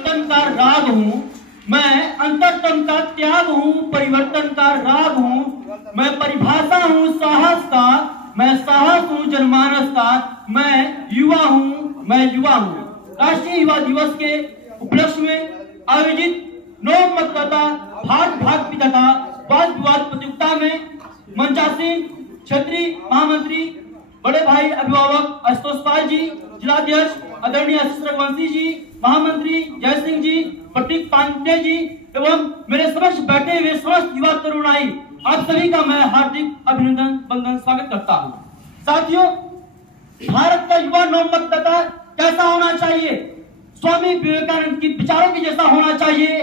परिवर्तन का राग हूँ, मैं अंतरतम का त्याग हूँ, परिवर्तन का राग हूँ, मैं परिभाषा हूँ साहस का, मैं साहस हूँ जनमानस का, मैं युवा हूँ, मैं युवा हूँ। राष्ट्रीय युवा दिवस के उपलक्ष्य में आयोजित 9 मतदाता भारत भाग तथा वाद विवाद प्रतियोगिता में मंचासीन क्षेत्रीय महामंत्री बड़े भाई अभिभावक आशुतोष पाल जी, जिलाध्यक्ष आदरणीय आशीष रघुवंशी जी, महामंत्री जय सिंह जी, प्रतीक पांडे जी एवं मेरे समक्ष बैठे हुए समस्त युवा तरुणाई, आप सभी का मैं हार्दिक अभिनंदन वंदन स्वागत करता हूं। साथियों, भारत का युवा नवमतदाता कैसा होना चाहिए? स्वामी विवेकानंद की विचारों के जैसा होना चाहिए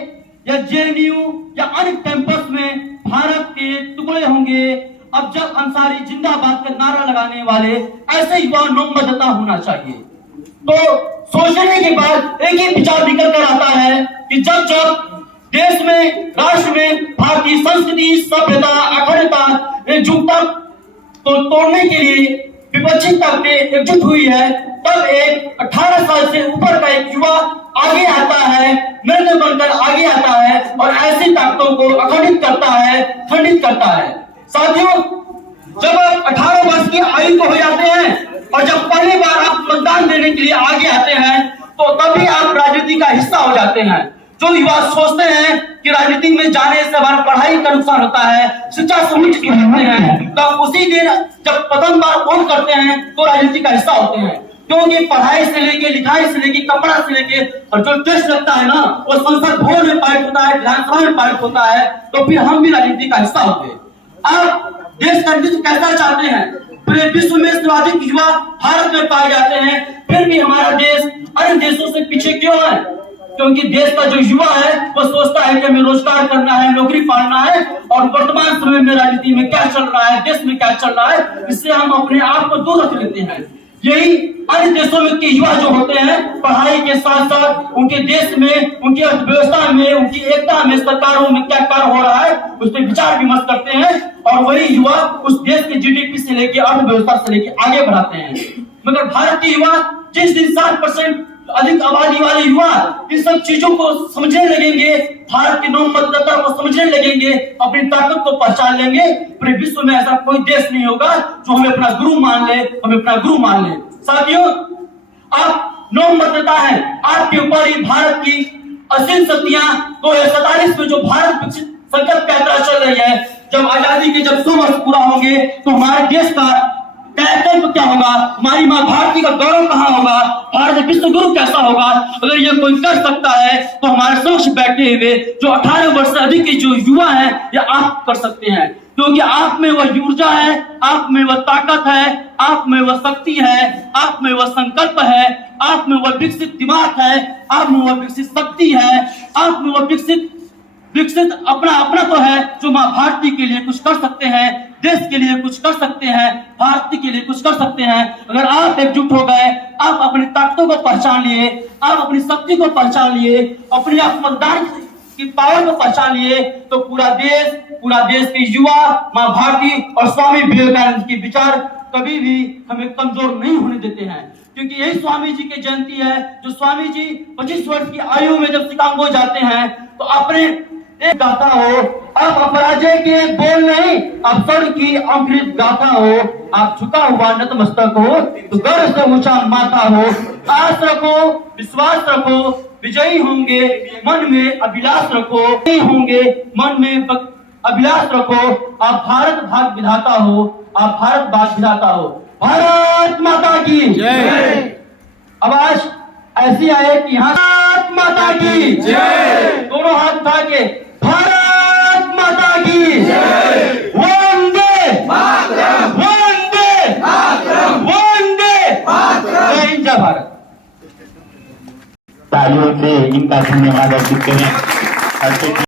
या जेएनयू या अन्य कैंपस में भारत के टुकड़े होंगे? अब जब अंसारी जिंदाबाद का नारा लगाने वाले ऐसे युवा नवमतदाता होना चाहिए। तो सोचने के बाद एक ही विचार निकल कर आता है कि जब जब देश में, राष्ट्र में भारतीय संस्कृति, सभ्यता, अखंडता, एकजुटता को तोड़ने के लिए विपक्षी ताकतें एकजुट हुई है, तब एक 18 साल से ऊपर का एक युवा आगे आता है, निर्णय बनकर आगे आता है और ऐसी ताकतों को अखंडित करता है, खंडित करता है। साथियों, जब आप 18 वर्ष की आयु को हो जाते हैं और जब पहली बार आप मतदान देने के लिए आगे आते हैं, तो तभी आप राजनीति का हिस्सा हो जाते हैं। जो युवा सोचते हैं कि राजनीति में जाने से हमारी पढ़ाई का नुकसान होता है, शिक्षा समुचित होते हैं, तो उसी दिन जब प्रथम बार वोट करते हैं तो राजनीति का हिस्सा होते हैं। क्योंकि पढ़ाई से लेके, लिखाई से लेके, कपड़ा से लेके और जो टेस्ट लगता है ना, वो संसद भवन में पारित होता है, विधानसभा में पारित होता है, तो फिर हम भी राजनीति का हिस्सा होते हैं। आप देश का नेतृत्व कैसा चाहते हैं? पूरे विश्व में सर्वाधिक युवा भारत में पाए जाते हैं, फिर भी हमारा देश अन्य देशों से पीछे क्यों है? क्योंकि देश का जो युवा है वो सोचता है कि हमें रोजगार करना है, नौकरी पाना है, और वर्तमान समय में राजनीति में क्या चल रहा है, देश में क्या चल रहा है, इससे हम अपने आप को दूर रख लेते हैं। यही अन्य देशों में के युवा जो होते हैं, पढ़ाई के साथ साथ उनके देश में, उनकी अर्थव्यवस्था में, उनकी एकता में, सरकारों में क्या कार्य हो रहा है उस पर विचार विमर्श करते हैं और वही युवा उस देश के जीडीपी से लेकर, अर्थव्यवस्था से लेकर आगे बढ़ाते हैं। मगर भारत के युवा जिस दिन 60% अधिक आबादी वाले युवा इन सब चीजों को समझने लगेंगे, भारत के नवमतदाता को समझने लगेंगे, अपनी ताकत को पहचान लेंगे, पूरे विश्व में ऐसा कोई देश नहीं होगा जो हमें अपना गुरु मान ले, हमें अपना गुरु मान ले। साथियों, आप नवमतदाता हैं, आपके ऊपर ही भारत की असीम शक्तियां 2047 में जो भारत विकसित संकल्प यात्रा चल रही है, जब आजादी के जब 100 वर्ष पूरा होंगे तो हमारे देश का कायाकल्प क्या होगा, हमारी माँ भारती का गौरव कहाँ होगा, भारत विश्व गुरु कैसा होगा? अगर ये कोई कर सकता है तो हमारे समक्ष बैठे हुए जो 18 वर्ष से अधिक के जो युवा हैं, ये आप कर सकते हैं। क्योंकि आप में वह ऊर्जा है, आप में वह ताकत है, आप में वह शक्ति है, आप में वह संकल्प है, आप में वह विकसित दिमाग है, आप में वह विकसित शक्ति है, आप में वह विकसित अपना तो है जो माँ भारती के लिए कुछ कर सकते हैं, देश के लिए कुछ कर सकते हैं, भारत के लिए कुछ कर सकते हैं। अगर आप एकजुट हो गए, आप अपनी ताकतों को पहचान लिए, आप अपनी शक्ति को पहचान लिए, अपने आप मतदान की पावर को पहचान लिए, तो पूरा देश के युवा माँ भारती और स्वामी विवेकानंद के विचार कभी भी हमें कमजोर नहीं होने देते हैं। क्योंकि यही स्वामी जी की जयंती है, जो स्वामी जी 25 वर्ष की आयु में जब शिकागो जाते हैं तो अपने एक गाथा हो, आप अपराजय के बोल नहीं, आप स्वर्ण की अंकुरित गाथा हो, आप झुका हुआ नतमस्तक हो तो गर्व से ऊंचा माथा हो, आस रखो, विश्वास रखो, विजयी होंगे, मन में अभिलाष रखो, होंगे मन में अभिलाष रखो, आप भारत भाग विधाता हो, आप भारत भाग विधाता हो। भारत माता की जय। आवाज ऐसी आए कि यहाँ भारत माता की जय, दोनों हाथ उठा के भारत माता की जय, वंदे मातरम, वंदे मातरम, वंदे मातरम, जय हिंद, जय भारत। तालियों से इनका धन्यवाद अर्पित करें।